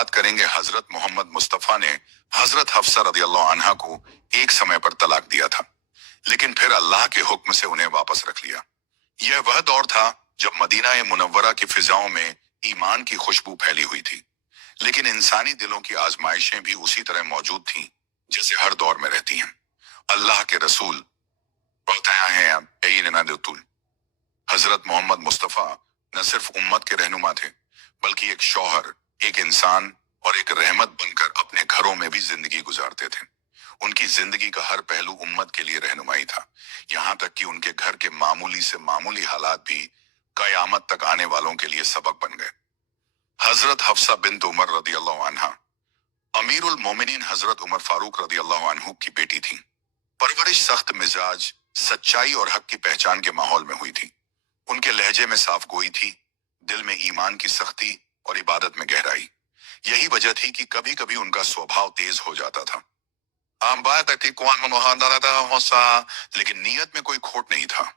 बात करेंगे हजरत मोहम्मद मुस्तफा ने हजरत हफ्सा रदियल्लाहु अन्हा को एक समय पर तलाक दिया था, लेकिन फिर अल्लाह के हुक्म से उन्हें वापस रख लिया। यह वह दौर था जब मदीना मुनव्वरा की फिजाओं में ईमान की खुशबू फैली हुई थी, लेकिन इंसानी दिलों की आजमाइशें भी उसी तरह मौजूद थीं जैसे हर दौर में रहती हैं। अल्लाह के रसूल हजरत मोहम्मद मुस्तफा न सिर्फ उम्मत के रहनुमा थे, बल्कि एक शौहर, एक इंसान और एक रहमत बनकर अपने घरों में भी जिंदगी गुजारते थे। उनकी जिंदगी का हर पहलू उम्मत के लिए रहनुमाई था, यहाँ तक कि उनके घर के मामूली से मामूली हालात भी कयामत तक आने वालों के लिए सबक बन गए। हजरत हफ्सा बिन्त उमर रदियल्लाहु अन्हा अमीरुल मोमिनीन हजरत उमर फारूक रदियल्लाहु अन्हु की बेटी थी। परवरिश सख्त मिजाज, सच्चाई और हक की पहचान के माहौल में हुई थी। उनके लहजे में साफगोई थी, दिल में ईमान की सख्ती और इबादत में गहराई। यही वजह थी कि कभी कभी उनका स्वभाव तेज हो जाता था, लेकिन नीयत में कोई खोट नहीं था।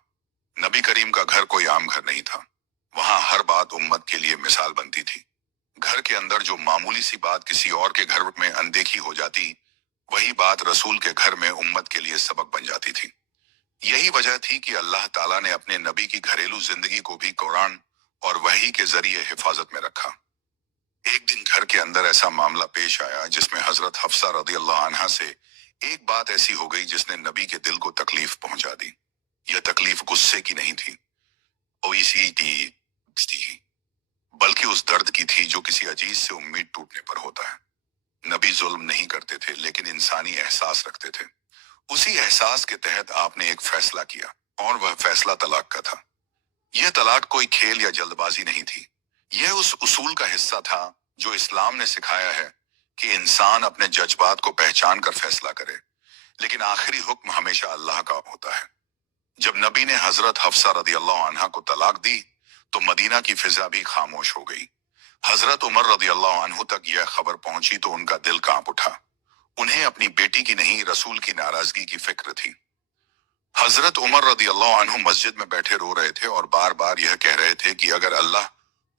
नबी करीम का घर कोई आम घर नहीं था, वहां हर बात उम्मत के लिए मिसाल बनती थी। घर के अंदर जो मामूली सी बात किसी और के घर में अनदेखी हो जाती, वही बात रसूल के घर में उम्मत के लिए सबक बन जाती थी। यही वजह थी कि अल्लाह ताला ने अपने नबी की घरेलू जिंदगी को भी कुरान और वही के जरिए हिफाजत में रखा। एक दिन घर के अंदर ऐसा मामला पेश आया जिसमें हजरत हफ्सा रदियल्लाहु अन्हा से एक बात ऐसी हो गई जिसने नबी के दिल को तकलीफ पहुंचा दी। यह तकलीफ गुस्से की नहीं थी, बल्कि उस दर्द की थी जो किसी अजीज से उम्मीद टूटने पर होता है। नबी जुल्म नहीं करते थे, लेकिन इंसानी एहसास रखते थे। उसी एहसास के तहत आपने एक फैसला किया, और वह फैसला तलाक का था। यह तलाक कोई खेल या जल्दबाजी नहीं थी। यह उस उसूल का हिस्सा था जो इस्लाम ने सिखाया है कि इंसान अपने जज्बात को पहचान कर फैसला करे, लेकिन आखिरी हुक्म हमेशा अल्लाह का होता है। जब नबी ने हजरत हफ्सा रदियल्लाहु अन्हा को तलाक दी, तो मदीना की फिजा भी खामोश हो गई। हजरत उमर रदियल्लाहु अन्हु तक यह खबर पहुंची तो उनका दिल कांप उठा। उन्हें अपनी बेटी की नहीं, रसूल की नाराजगी की फिक्र थी। हजरत उमर रदियल्लाहु अन्हु मस्जिद में बैठे रो रहे थे और बार बार यह कह रहे थे कि अगर अल्लाह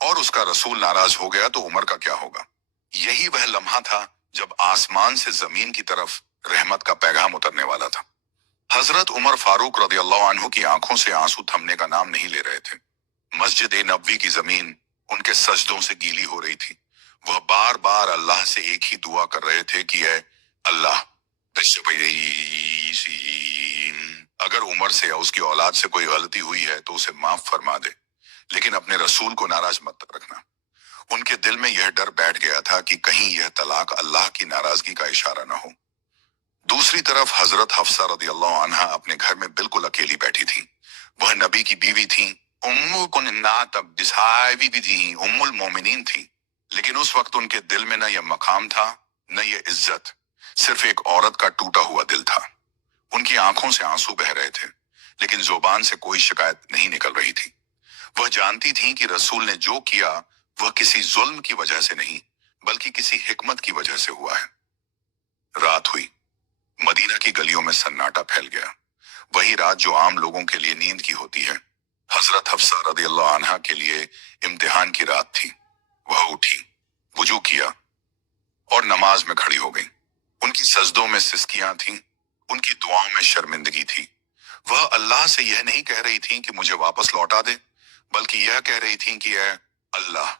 और उसका रसूल नाराज हो गया तो उमर का क्या होगा। यही वह लम्हा था जब आसमान से जमीन की तरफ रहमत का पैगाम उतरने वाला था। हजरत उमर फारूक रदियल्लाहु अन्हु की आंखों से आंसू थमने का नाम नहीं ले रहे थे। मस्जिद नबवी की जमीन उनके सजदों से गीली हो रही थी। वह बार बार अल्लाह से एक ही दुआ कर रहे थे कि ऐ अल्लाह, अगर उमर से या उसकी औलाद से कोई गलती हुई है तो उसे माफ फरमा दे, लेकिन अपने रसूल को नाराज मत रखना। उनके दिल में यह डर बैठ गया था कि कहीं यह तलाक अल्लाह की नाराजगी का इशारा न हो। दूसरी तरफ हजरत हफ्सा रदियल्लाहु अन्हा अपने घर में बिल्कुल अकेली बैठी थी। वह नबी की बीवी थी, उम्मुल मोमिनीन थी, लेकिन उस वक्त उनके दिल में न यह मकाम था, न यह इज्जत, सिर्फ एक औरत का टूटा हुआ दिल था। उनकी आंखों से आंसू बह रहे थे, लेकिन जुबान से कोई शिकायत नहीं निकल रही थी। वह जानती थी कि रसूल ने जो किया वह किसी जुल्म की वजह से नहीं, बल्कि किसी हिकमत की वजह से हुआ है। रात हुई, मदीना की गलियों में सन्नाटा फैल गया। वही रात जो आम लोगों के लिए नींद की होती है, हजरत हफ्सा रदियल्लाहु अन्हा के लिए इम्तिहान की रात थी। वह उठी, वुजू किया और नमाज में खड़ी हो गई। उनकी सजदों में सिसकियां थीं, उनकी दुआओं में शर्मिंदगी थी। वह अल्लाह से यह नहीं कह रही थीं कि मुझे वापस लौटा दे, बल्कि यह कह रही थीं कि ऐ अल्लाह,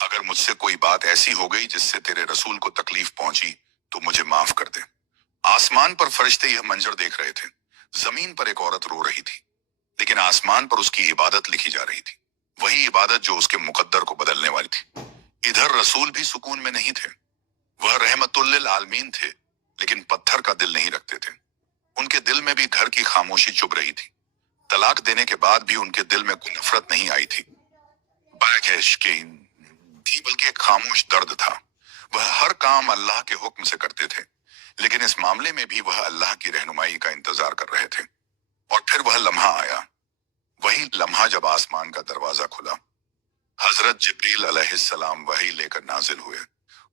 अगर मुझसे कोई बात ऐसी हो गई जिससे तेरे रसूल को तकलीफ पहुंची तो मुझे माफ कर दे। आसमान पर फरिश्ते यह मंजर देख रहे थे। जमीन पर एक औरत रो रही थी, लेकिन आसमान पर उसकी इबादत लिखी जा रही थी, वही इबादत जो उसके मुकद्दर को बदलने वाली थी। इधर रसूल भी सुकून में नहीं थे। वह रहमतुल लिल आलमीन थे, लेकिन पत्थर का दिल नहीं रखते थे। उनके दिल में भी घर की खामोशी चुभ रही थी। तलाक देने के बाद भी उनके दिल में कोई नफरत नहीं आई थी, बल्कि एक खामोश दर्द था। वह हर काम अल्लाह के हुक्म से करते थे, लेकिन इस मामले में भी वह अल्लाह की रहनुमाई का इंतजार कर रहे थे। और फिर वह लम्हा आया, वही लम्हा जब आसमान का दरवाजा खुला। हजरत जिब्रील अलैहिस्सलाम वही लेकर नाजिल हुए।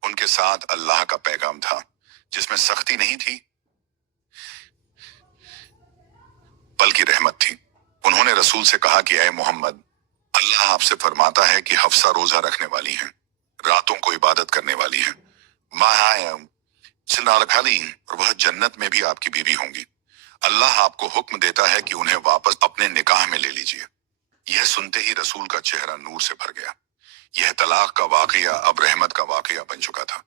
उनके साथ अल्लाह का पैगाम था जिसमें सख्ती नहीं थी, बल्कि रहमत थी। उन्होंने रसूल से कहा कि ऐ मोहम्मद, अल्लाह आपसे फरमाता है कि हफ्सा रोजा रखने वाली हैं। रातों को इबादत करने वाली हैं। माँ सिनारखाली, और वह जन्नत में भी आपकी बीवी होंगी। अल्लाह आपको हुक्म देता है कि उन्हें वापस अपने निकाह में ले लीजिए। यह सुनते ही रसूल का चेहरा नूर से भर गया। यह तलाक का वाकया अब रहमत का वाकया बन चुका था।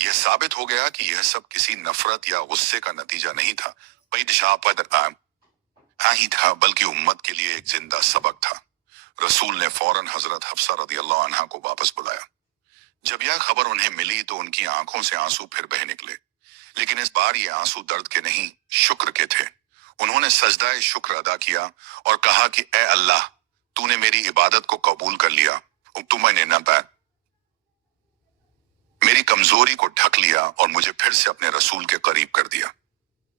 यह साबित हो गया कि यह सब किसी नफरत या गुस्से का नतीजा नहीं था, ही था, बल्कि उम्मत के लिए एक जिंदा सबक था। रसूल ने फौरन हजरत हफ्सा रदियल्लाहु अन्हा को वापस बुलाया। जब यह खबर उन्हें मिली तो उनकी आंखों से आंसू फिर बह निकले, लेकिन इस बार ये आंसू दर्द के नहीं, शुक्र के थे। उन्होंने सजदाए शुक्र अदा किया और कहा कि ए अल्लाह, तूने मेरी इबादत को कबूल कर लिया, तुमने न पाया, मेरी कमजोरी को ढक लिया और मुझे फिर से अपने रसूल के करीब कर दिया।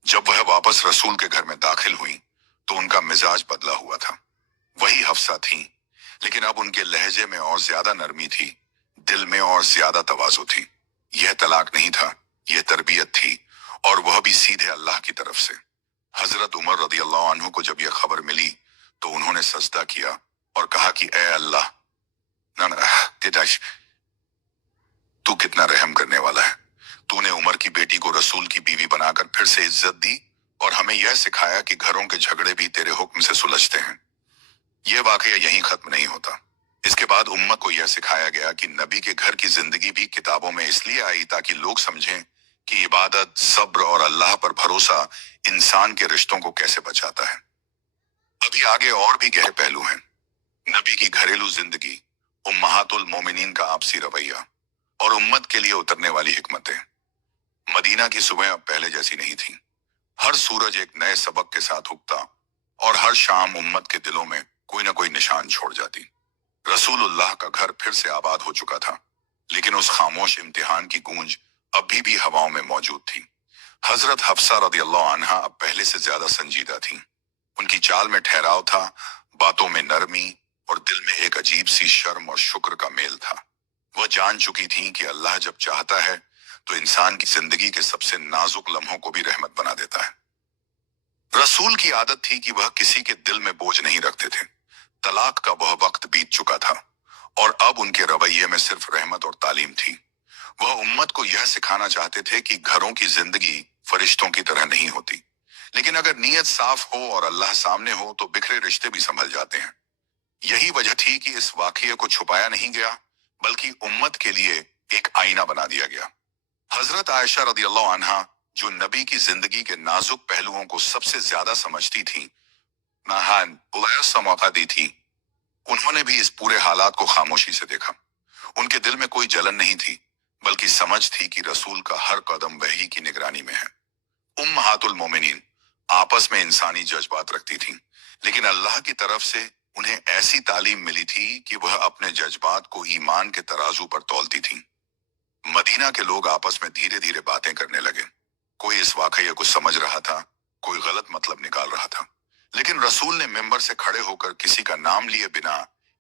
जब वह वापस रसूल के घर में दाखिल हुई तो उनका मिजाज बदला हुआ था। वही हफ्सा थी, लेकिन अब उनके लहजे में और ज्यादा नरमी थी, दिल में और ज्यादा तवाज़ु थी। यह तलाक नहीं था, यह तरबियत थी, और वह भी सीधे अल्लाह की तरफ से। हजरत उमर रदियल्लाहु अन्हु को जब यह खबर मिली तो उन्होंने सजदा किया और कहा कि ए अल्लाह, तू कितना रहम करने वाला है। तूने उमर की बेटी को रसूल की बीवी बनाकर फिर से इज्जत दी और हमें यह सिखाया कि घरों के झगड़े भी तेरे हुक्म से सुलझते हैं। यह वाकया यहीं खत्म नहीं होता। इसके बाद उम्मत को यह सिखाया गया कि नबी के घर की जिंदगी भी किताबों में इसलिए आई ताकि लोग समझें कि इबादत, सब्र और अल्लाह पर भरोसा इंसान के रिश्तों को कैसे बचाता है। अभी आगे और भी गहरे पहलू हैं। नबी की घरेलू जिंदगी, उम्महातुल मोमिनीन का आपसी रवैया और उम्मत के लिए उतरने वाली हिकमतें। मदीना की सुबह अब पहले जैसी नहीं थी। हर सूरज एक नए सबक के साथ उगता और हर शाम उम्मत के दिलों में कोई ना कोई निशान छोड़ जाती। रसूलुल्लाह का घर फिर से आबाद हो चुका था, लेकिन उस खामोश इम्तिहान की गूंज अभी भी हवाओं में मौजूद थी। हजरत हफ्सा रदियल्लाहु अन्हा अब पहले से ज्यादा संजीदा थी। उनकी चाल में ठहराव था, बातों में नरमी और दिल में एक अजीब सी शर्म और शुक्र का मेल था। वह जान चुकी थी कि अल्लाह जब चाहता है तो इंसान की जिंदगी के सबसे नाजुक लम्हों को भी रहमत बना देता है। रसूल की आदत थी कि वह किसी के दिल में बोझ नहीं रखते थे। तलाक का वह वक्त बीत चुका था और अब उनके रवैये में सिर्फ रहमत और तालीम थी। वह उम्मत को यह सिखाना चाहते थे कि घरों की जिंदगी फरिश्तों की तरह नहीं होती, लेकिन अगर नीयत साफ हो और अल्लाह सामने हो तो बिखरे रिश्ते भी संभल जाते हैं। यही वजह थी कि इस वाकये को छुपाया नहीं गया, बल्कि उम्मत के लिए एक आईना बना दिया गया। हजरत आयशा रदियल्लाहु अन्हा, जो नबी की जिंदगी के नाजुक पहलुओं को सबसे ज्यादा समझती थी, मौका दी थी। उन्होंने भी इस पूरे हालात को खामोशी से देखा। उनके दिल में कोई जलन नहीं थी, बल्कि समझ थी कि रसूल का हर कदम वही की निगरानी में है। उम्महातुल मोमिनीन आपस में इंसानी जज्बात रखती थीं, लेकिन अल्लाह की तरफ से उन्हें ऐसी तालीम मिली थी कि वह अपने जज्बात को ईमान के तराजू पर तौलती थीं। मदीना के लोग आपस में धीरे धीरे बातें करने लगे। कोई इस वाकये को समझ रहा था, कोई गलत मतलब निकाल रहा था, लेकिन रसूल ने मिंबर से खड़े होकर किसी का नाम लिए बिना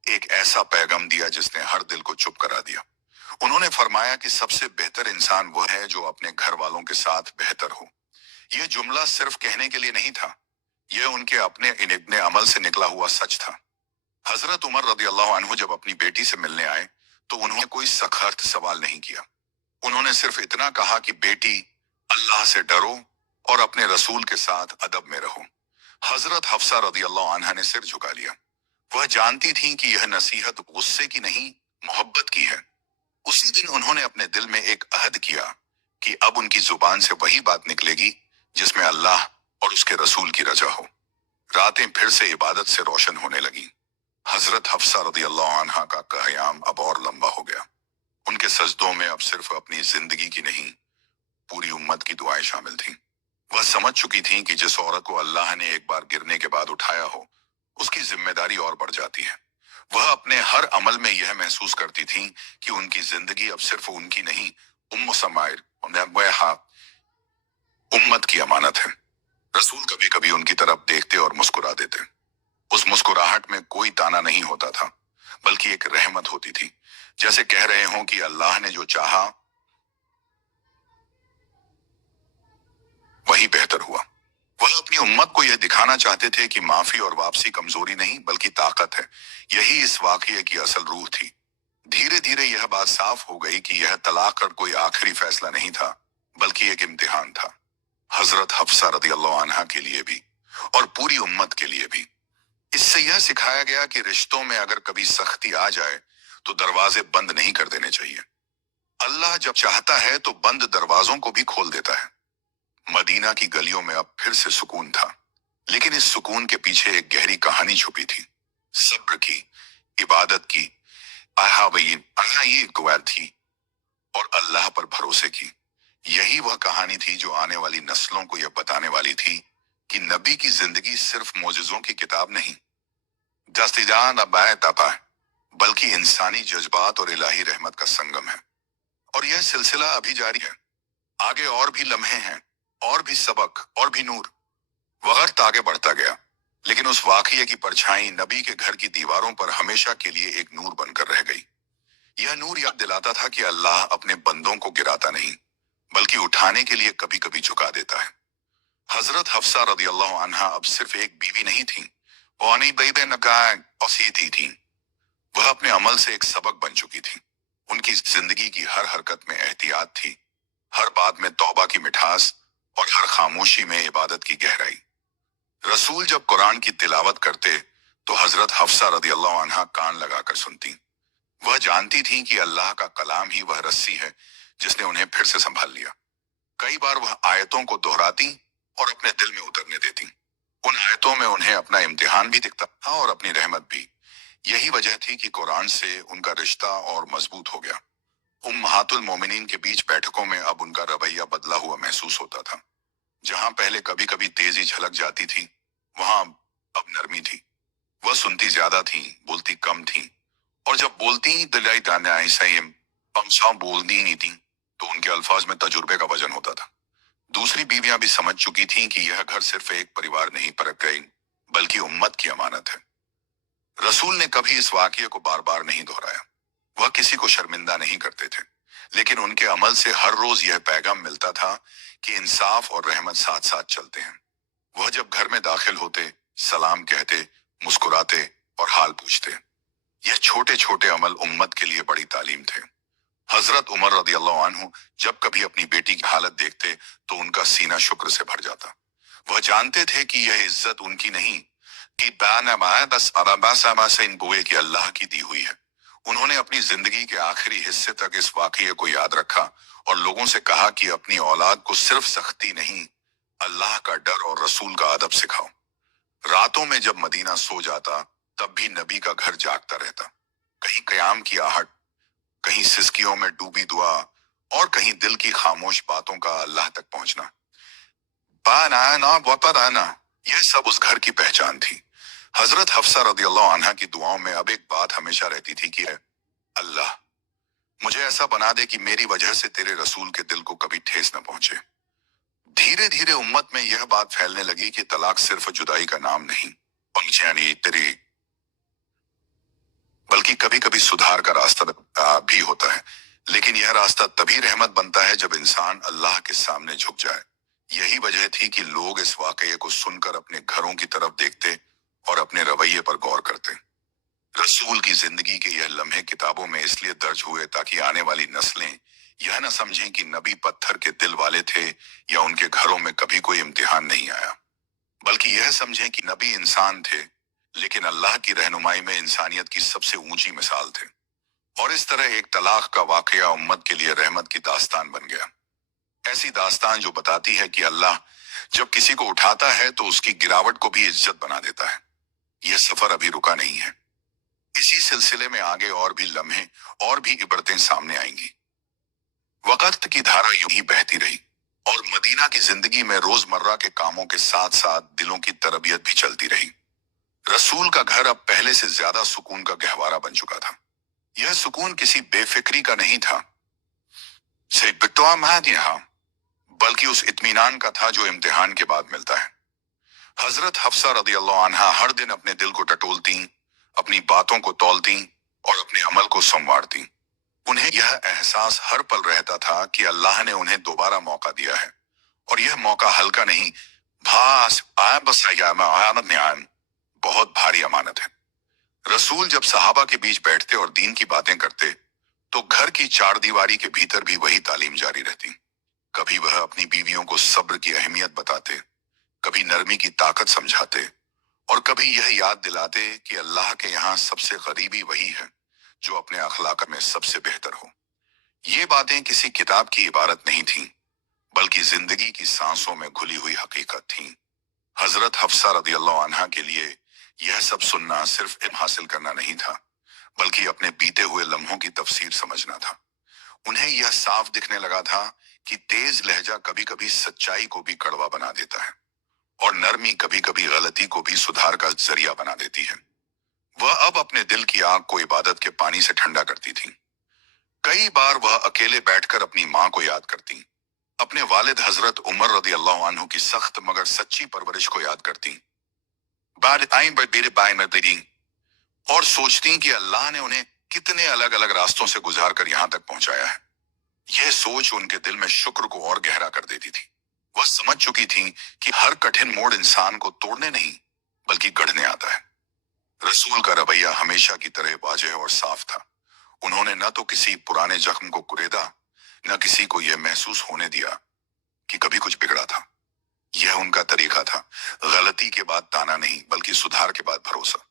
एक ऐसा पैगाम दिया जिसने हर दिल को चुप करा दिया। उन्होंने फरमाया कि सबसे बेहतर इंसान वह है जो अपने घर वालों के साथ बेहतर हो। यह जुमला सिर्फ कहने के लिए नहीं था, यह उनके अपने इब्ने अमल से निकला हुआ सच था। हजरत उमर रदियल्लाहु अन्हु जब अपनी बेटी से मिलने आए तो उन्होंने कोई सख्त सवाल नहीं किया। उन्होंने सिर्फ इतना कहा कि बेटी, अल्लाह से डरो और अपने रसूल के साथ अदब में रहो। हजरत हफ्सा रदियल्लाहु अन्हा ने सिर झुका लिया। वह जानती थीं कि यह नसीहत गुस्से की नहीं, मोहब्बत की है। उसी दिन उन्होंने अपने दिल में एक अहद किया कि अब उनकी जुबान से वही बात निकलेगी जिसमें अल्लाह और उसके रसूल की रजा हो। रातें फिर से इबादत से रोशन होने लगी। हजरत हफ्सा रदियल्लाहु अन्हा का क़याम अब और लंबा हो गया। उनके सजदों में अब सिर्फ अपनी जिंदगी की नहीं, पूरी उम्मत की दुआएं शामिल थीं। वह समझ चुकी थीं कि जिस औरत को अल्लाह ने एक बार गिरने के बाद उठाया हो, उसकी जिम्मेदारी और बढ़ जाती है। वह अपने हर अमल में यह महसूस करती थीं कि उनकी जिंदगी अब सिर्फ उनकी नहीं, उम्म समाइर उम्मत की अमानत है। रसूल कभी कभी उनकी तरफ देखते और मुस्कुरा देते। उस मुस्कुराहट में कोई ताना नहीं होता था, बल्कि एक रहमत होती थी, जैसे कह रहे हों कि अल्लाह ने जो चाहा वही बेहतर हुआ। वह अपनी उम्मत को यह दिखाना चाहते थे कि माफी और वापसी कमजोरी नहीं, बल्कि ताकत है। यही इस वाकये की असल रूह थी। धीरे धीरे यह बात साफ हो गई कि यह तलाक का कोई आखिरी फैसला नहीं था, बल्कि एक इम्तिहान था। हजरत हफ्सा रदियल्लाहु अन्हा के लिए भी और पूरी उम्मत के लिए भी। इससे यह सिखाया गया कि रिश्तों में अगर कभी सख्ती आ जाए तो दरवाजे बंद नहीं कर देने चाहिए। अल्लाह जब चाहता है तो बंद दरवाजों को भी खोल देता है। मदीना की गलियों में अब फिर से सुकून था, लेकिन इस सुकून के पीछे एक गहरी कहानी छुपी थी। सब्र की, इबादत की, अल्लाह थी और अल्लाह पर भरोसे की। यही वह कहानी थी जो आने वाली नस्लों को यह बताने वाली थी कि नबी की जिंदगी सिर्फ मोजिज़ों की किताब नहीं, दस्तिदान तपा, बल्कि इंसानी जज्बात और इलाही रहमत का संगम है। और यह सिलसिला अभी जारी है। आगे और भी लम्हे हैं, और भी सबक, और भी नूर। वक्त आगे बढ़ता गया, लेकिन उस वाकये की परछाई नबी के घर की दीवारों पर हमेशा के लिए एक नूर बनकर रह गई। यह नूर याद दिलाता था कि अल्लाह अपने बंदों को गिराता नहीं, बल्कि उठाने के लिए कभी कभी झुका देता है। हजरत हफ्सा रदियल्लाहु अन्हा अब सिर्फ एक बीवी नहीं थी, थी। वह अपने अमल से एक सबक बन चुकी थी। उनकी जिंदगी की हर हरकत में एहतियात थी, हर बात में तौबा की मिठास और हर खामोशी में इबादत की गहराई। रसूल जब कुरान की तिलावत करते तो हजरत हफ्सा रदियल्लाहु अन्हा कान लगाकर सुनती। वह जानती थीं कि अल्लाह का कलाम ही वह रस्सी है जिसने उन्हें फिर से संभाल लिया। कई बार वह आयतों को दोहराती और अपने दिल में उतरने देती। उन आयतों में उन्हें अपना इम्तिहान भी दिखता था और अपनी रहमत भी। यही वजह थी कि कुरान से उनका रिश्ता और मजबूत हो गया। उम्महातुल मोमिनीन के बीच बैठकों में अब उनका रवैया बदला हुआ महसूस होता था। जहां पहले कभी कभी तेजी झलक जाती थी, वहां अब नरमी थी। वह सुनती ज्यादा थी, बोलती कम थी, और जब बोलती दिलाई ताने बोलती नहीं थी तो उनके अल्फाज में तजुर्बे का वजन होता था। दूसरी बीवियां भी समझ चुकी थीं कि यह घर सिर्फ एक परिवार नहीं परख गई, बल्कि उम्मत की अमानत है। रसूल ने कभी इस वाकये को बार बार नहीं दोहराया। वह किसी को शर्मिंदा नहीं करते थे, लेकिन उनके अमल से हर रोज यह पैगाम मिलता था कि इंसाफ और रहमत साथ साथ चलते हैं। वह जब घर में दाखिल होते, सलाम कहते, मुस्कुराते और हाल पूछते। यह छोटे छोटे अमल उम्मत के लिए बड़ी तालीम थे। हजरत उमर रदियल्लाहु अन्हु जब कभी अपनी बेटी की हालत देखते तो उनका सीना शुक्र से भर जाता। वह जानते थे कि यह इज्जत उनकी नहीं, कि बुए की अल्लाह की दी हुई है। उन्होंने अपनी जिंदगी के आखिरी हिस्से तक इस वाकये को याद रखा और लोगों से कहा कि अपनी औलाद को सिर्फ सख्ती नहीं, अल्लाह का डर और रसूल का अदब सिखाओ। रातों में जब मदीना सो जाता तब भी नबी का घर जागता रहता। कहीं कयाम की आहट, कहीं सिसकियों में डूबी दुआ और कहीं दिल की खामोश बातों का अल्लाह तक पहुंचना। यह सब उस घर की पहचान थी। हजरत हफ्सा रदियल्लाहु अन्हा की दुआओं में अब एक बात हमेशा रहती थी कि अल्लाह, मुझे ऐसा बना दे कि मेरी वजह से तेरे रसूल के दिल को कभी ठेस न पहुंचे। धीरे धीरे उम्मत में यह बात फैलने लगी कि तलाक सिर्फ जुदाई का नाम नहीं, तेरी, बल्कि कभी कभी सुधार का रास्ता भी होता है। लेकिन यह रास्ता तभी रहमत बनता है जब इंसान अल्लाह के सामने झुक जाए। यही वजह थी कि लोग इस वाकये को सुनकर अपने घरों की तरफ देखते और अपने रवैये पर गौर करते। रसूल की जिंदगी के यह लम्हे किताबों में इसलिए दर्ज हुए ताकि आने वाली नस्लें यह न समझें कि नबी पत्थर के दिल वाले थे या उनके घरों में कभी कोई इम्तिहान नहीं आया, बल्कि यह समझें कि नबी इंसान थे, लेकिन अल्लाह की रहनुमाई में इंसानियत की सबसे ऊंची मिसाल थे। और इस तरह एक तलाक का वाकया उम्मत के लिए रहमत की दास्तान बन गया। ऐसी दास्तान जो बताती है कि अल्लाह जब किसी को उठाता है तो उसकी गिरावट को भी इज्जत बना देता है। यह सफर अभी रुका नहीं है। इसी सिलसिले में आगे और भी लम्हे और भी इबरतें सामने आएंगी। वक्त की धारा यूं ही बहती रही और मदीना की जिंदगी में रोजमर्रा के कामों के साथ साथ दिलों की तरबियत भी चलती रही। रसूल का घर अब पहले से ज्यादा सुकून का गहवारा बन चुका था। यह सुकून किसी बेफिक्री का नहीं था, बल्कि उस इत्मीनान का था जो इम्तिहान के बाद मिलता है। हजरत हफ्सा रदियल्लाहु अन्हा हर दिन अपने दिल को टटोलती, अपनी बातों को तौलती और अपने अमल को संवारती। उन्हें यह एहसास हर पल रहता था कि अल्लाह ने उन्हें दोबारा मौका दिया है और यह मौका हल्का नहीं, बहुत भारी अमानत है। रसूल जब सहाबा के बीच बैठते और दीन की बातें करते तो घर की चार दीवारी के भीतर भी वही तालीम जारी रहती। कभी वह अपनी बीवियों को सब्र की अहमियत बताते, कभी नरमी की ताकत समझाते, और कभी यह याद दिलाते कि अल्लाह के यहाँ सबसे करीबी वही है जो अपने अखलाक में सबसे बेहतर हो। ये बातें किसी किताब की इबारत नहीं थीं, बल्कि जिंदगी की सांसों में घुली हुई हकीकत थीं। हजरत हफ्सा रदी अल्लाह अन्हा के लिए यह सब सुनना सिर्फ इल्म हासिल करना नहीं था, बल्कि अपने बीते हुए लम्हों की तफसीर समझना था। उन्हें यह साफ दिखने लगा था कि तेज लहजा कभी कभी सच्चाई को भी कड़वा बना देता है, और नरमी कभी कभी गलती को भी सुधार का जरिया बना देती है। वह अब अपने दिल की आग को इबादत के पानी से ठंडा करती थी। कई बार वह अकेले बैठकर अपनी माँ को याद करती, अपने वालिद हजरत उमर रदी अल्लाह अन्हु की सख्त मगर सच्ची परवरिश को याद करती, और सोचती कि अल्लाह ने उन्हें कितने अलग अलग रास्तों से गुजार कर यहाँ तक पहुंचाया है। यह सोच उनके दिल में शुक्र को और गहरा कर देती थी। वह समझ चुकी थी कि हर कठिन मोड़ इंसान को तोड़ने नहीं बल्कि गढ़ने आता है। रसूल का रवैया हमेशा की तरह वाज़ेह और साफ था। उन्होंने न तो किसी पुराने जख्म को कुरेदा, न किसी को यह महसूस होने दिया कि कभी कुछ बिगड़ा था। यह उनका तरीका था, गलती के बाद ताना नहीं बल्कि सुधार के बाद भरोसा।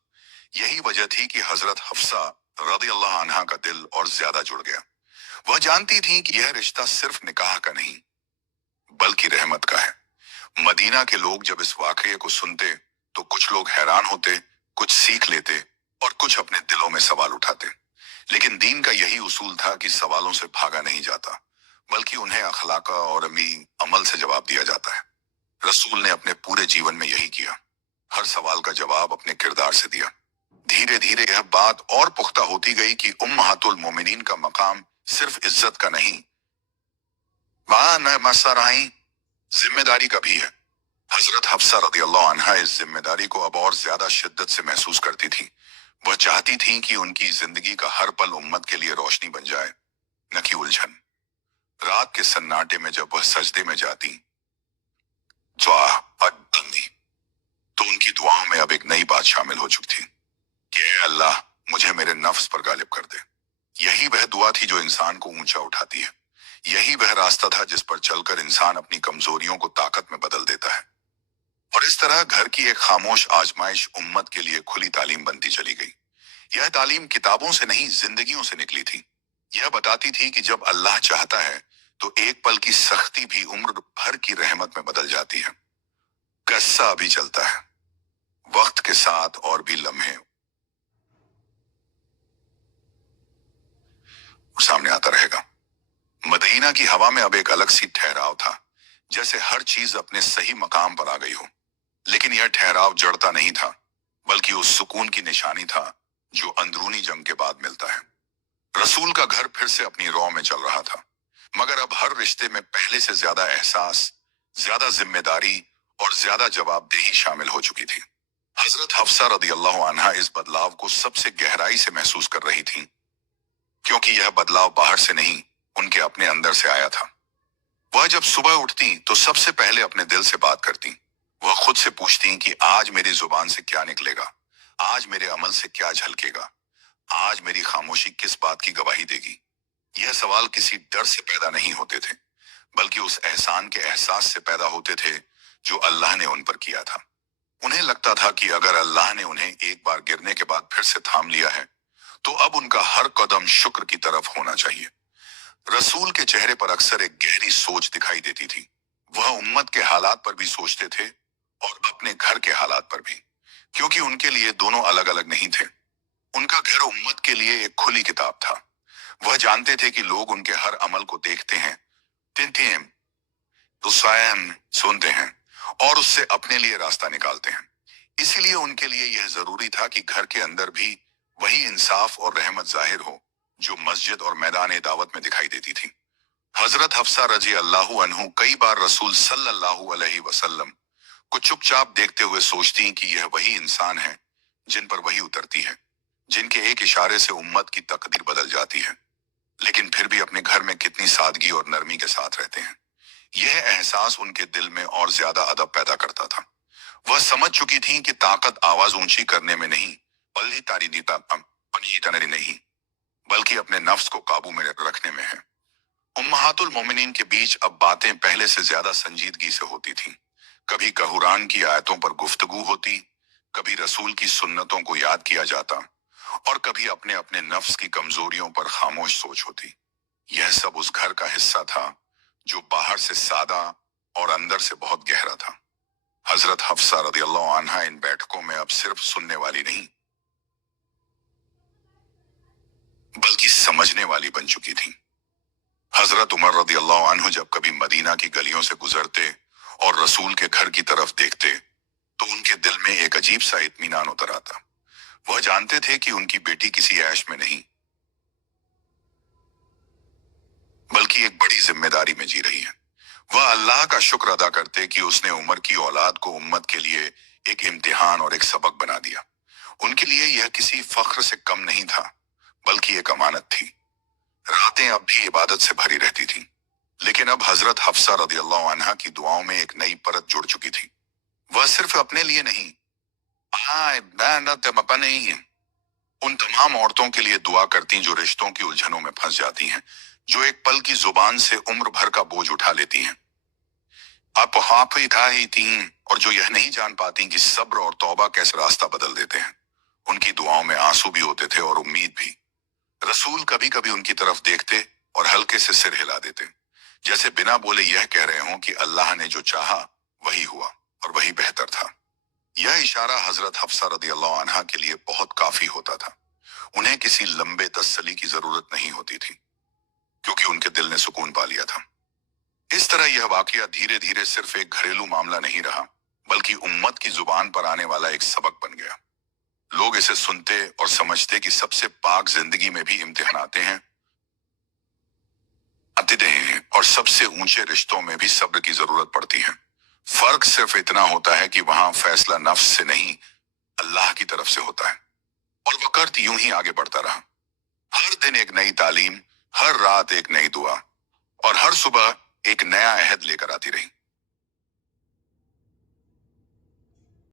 यही वजह थी कि हजरत हफ्सा रदी अल्लाह अन्हा का दिल और ज्यादा जुड़ गया। वह जानती थी कि यह रिश्ता सिर्फ निकाह का नहीं बल्कि रहमत का है। मदीना के लोग जब इस वाकये को सुनते तो कुछ लोग हैरान होते, कुछ सीख लेते और कुछ अपने दिलों में सवाल उठाते। लेकिन दीन का यही उसूल था कि सवालों से भागा नहीं जाता, बल्कि उन्हें अखलाका और अमल से जवाब दिया जाता है। रसूल ने अपने पूरे जीवन में यही किया, हर सवाल का जवाब अपने किरदार से दिया। धीरे धीरे यह बात और पुख्ता होती गई कि उम्महातुल मोमिनीन का मकाम सिर्फ इज्जत का नहीं, जिम्मेदारी का भी है। हजरत हफ्सा रदी अल्लाह अन्हा इस जिम्मेदारी को अब और ज्यादा शिद्दत से महसूस करती थी। वह चाहती थी कि उनकी जिंदगी का हर पल उम्मत के लिए रोशनी बन जाए, न कि उलझन। रात के सन्नाटे में जब वह सजदे में जाती तो उनकी दुआओं में अब एक नई बात शामिल हो चुकी थी कि ऐ अल्लाह, मुझे मेरे नफ्स पर गालिब कर दे। यही वह दुआ थी जो इंसान को ऊंचा उठाती है। यही वह रास्ता था जिस पर चलकर इंसान अपनी कमजोरियों को ताकत में बदल देता है। और इस तरह घर की एक खामोश आजमाइश उम्मत के लिए खुली तालीम बनती चली गई। यह तालीम किताबों से नहीं, जिंदगियों से निकली थी। यह बताती थी कि जब अल्लाह चाहता है तो एक पल की सख्ती भी उम्र भर की रहमत में बदल जाती है। किस्सा अभी चलता है, वक्त के साथ और भी लम्हे सामने आता रहेगा। मदीना की हवा में अब एक अलग सी ठहराव था, जैसे हर चीज अपने सही मकाम पर आ गई हो। लेकिन यह ठहराव जड़ता नहीं था, बल्कि उस सुकून की निशानी था जो अंदरूनी जंग के बाद मिलता है। रसूल का घर फिर से अपनी रौ में चल रहा था, मगर अब हर रिश्ते में पहले से ज्यादा एहसास, ज्यादा जिम्मेदारी और ज्यादा जवाबदेही शामिल हो चुकी थी। हजरत हफ्सा रदी अल्लाह अन्हा इस बदलाव को सबसे गहराई से महसूस कर रही थी, क्योंकि यह बदलाव बाहर से नहीं, उनके अपने अंदर से आया था। वह जब सुबह उठती तो सबसे पहले अपने दिल से बात करती। वह खुद से पूछती कि आज मेरी जुबान से क्या निकलेगा, आज मेरे अमल से क्या झलकेगा, आज मेरी खामोशी किस बात की गवाही देगी। यह सवाल किसी डर से पैदा नहीं होते थे, बल्कि उस एहसान के एहसास से पैदा होते थे जो अल्लाह ने उन पर किया था। उन्हें लगता था कि अगर अल्लाह ने उन्हें एक बार गिरने के बाद फिर से थाम लिया है तो अब उनका हर कदम शुक्र की तरफ होना चाहिए। रसूल के चेहरे पर अक्सर एक गहरी सोच दिखाई देती थी। वह उम्मत के हालात पर भी सोचते थे और अपने घर के हालात पर भी, क्योंकि उनके लिए दोनों अलग अलग नहीं थे। उनका घर उम्मत के लिए एक खुली किताब था। वह जानते थे कि लोग उनके हर अमल को देखते हैं, सुनते हैं और उससे अपने लिए रास्ता निकालते हैं। इसीलिए उनके लिए यह जरूरी था कि घर के अंदर भी वही इंसाफ और रहमत जाहिर हो जो मस्जिद और मैदान दावत में दिखाई देती थी। हजरत हफ्सा रजी अल्लाहु अन्हु कई बार रसूल सल्लल्लाहु अलैहि वसल्लम को चुपचाप देखते हुए सोचती कि यह वही इंसान है जिन पर वही उतरती है, जिनके एक इशारे से उम्मत की तकदीर बदल जाती है, लेकिन फिर भी अपने घर में कितनी सादगी और नरमी के साथ रहते हैं। यह एहसास उनके दिल में और ज्यादा अदब पैदा करता था। वह समझ चुकी थी कि ताकत आवाज ऊंची करने में नहीं नहीं, बल्कि अपने नफ्स को काबू में रखने में है। उम्महातुल मोमिनीन के बीच अब बातें पहले से ज्यादा संजीदगी से होती थीं। कभी कुरान की आयतों पर गुफ्तगू होती, कभी रसूल की सुन्नतों को याद किया जाता, और कभी अपने अपने नफ्स की कमजोरियों पर खामोश सोच होती। यह सब उस घर का हिस्सा था जो बाहर से सादा और अंदर से बहुत गहरा था। हजरत हफ्सा रदियल्लाहु अन्हा इन बैठकों में अब सिर्फ सुनने वाली नहीं, बल्कि समझने वाली बन चुकी थी। हजरत उमर रदियल्लाहु अन्हु जब कभी मदीना की गलियों से गुजरते और रसूल के घर की तरफ देखते, तो उनके दिल में एक अजीब सा इत्मीनान उतर आता। वह जानते थे कि उनकी बेटी किसी ऐश में नहीं, बल्कि एक बड़ी जिम्मेदारी में जी रही है। वह अल्लाह का शुक्र अदा करते कि उसने उमर की औलाद को उम्मत के लिए एक इम्तिहान और एक सबक बना दिया। उनके लिए यह किसी फख्र से कम नहीं था, बल्कि एक अमानत थी। रातें अब भी इबादत से भरी रहती थीं, लेकिन अब हजरत हफ्सा रदियल्लाहु अन्हा की दुआओं में एक नई परत जुड़ चुकी थी। वह सिर्फ अपने लिए नहीं, नहीं, उन तमाम औरतों के लिए दुआ करती जो रिश्तों की उलझनों में फंस जाती हैं, जो एक पल की जुबान से उम्र भर का बोझ उठा लेती हैं। आप ही तीन, और जो यह नहीं जान पाती कि सब्र और तौबा कैसे रास्ता बदल देते हैं। उनकी दुआओं में आंसू भी होते थे और उम्मीद भी। रसूल कभी कभी उनकी तरफ देखते और हल्के से सिर हिला देते, जैसे बिना बोले यह कह रहे हों कि अल्लाह ने जो चाहा वही हुआ और वही बेहतर था। यह इशारा हजरत हफ्सा रदियल्लाहु अन्हा के लिए बहुत काफी होता था। उन्हें किसी लंबे तसल्ली की जरूरत नहीं होती थी, क्योंकि उनके दिल ने सुकून पा लिया था। इस तरह यह वाकया धीरे धीरे सिर्फ एक घरेलू मामला नहीं रहा, बल्कि उम्मत की जुबान पर आने वाला एक सबक बन गया। लोग इसे सुनते और समझते कि सबसे पाक जिंदगी में भी इम्तिहान आते हैं, और सबसे ऊंचे रिश्तों में भी सब्र की जरूरत पड़ती है। फर्क सिर्फ इतना होता है कि वहां फैसला नफ्स से नहीं, अल्लाह की तरफ से होता है। और वक़्त यूं ही आगे बढ़ता रहा। हर दिन एक नई तालीम, हर रात एक नई दुआ, और हर सुबह एक नया अहद लेकर आती रही।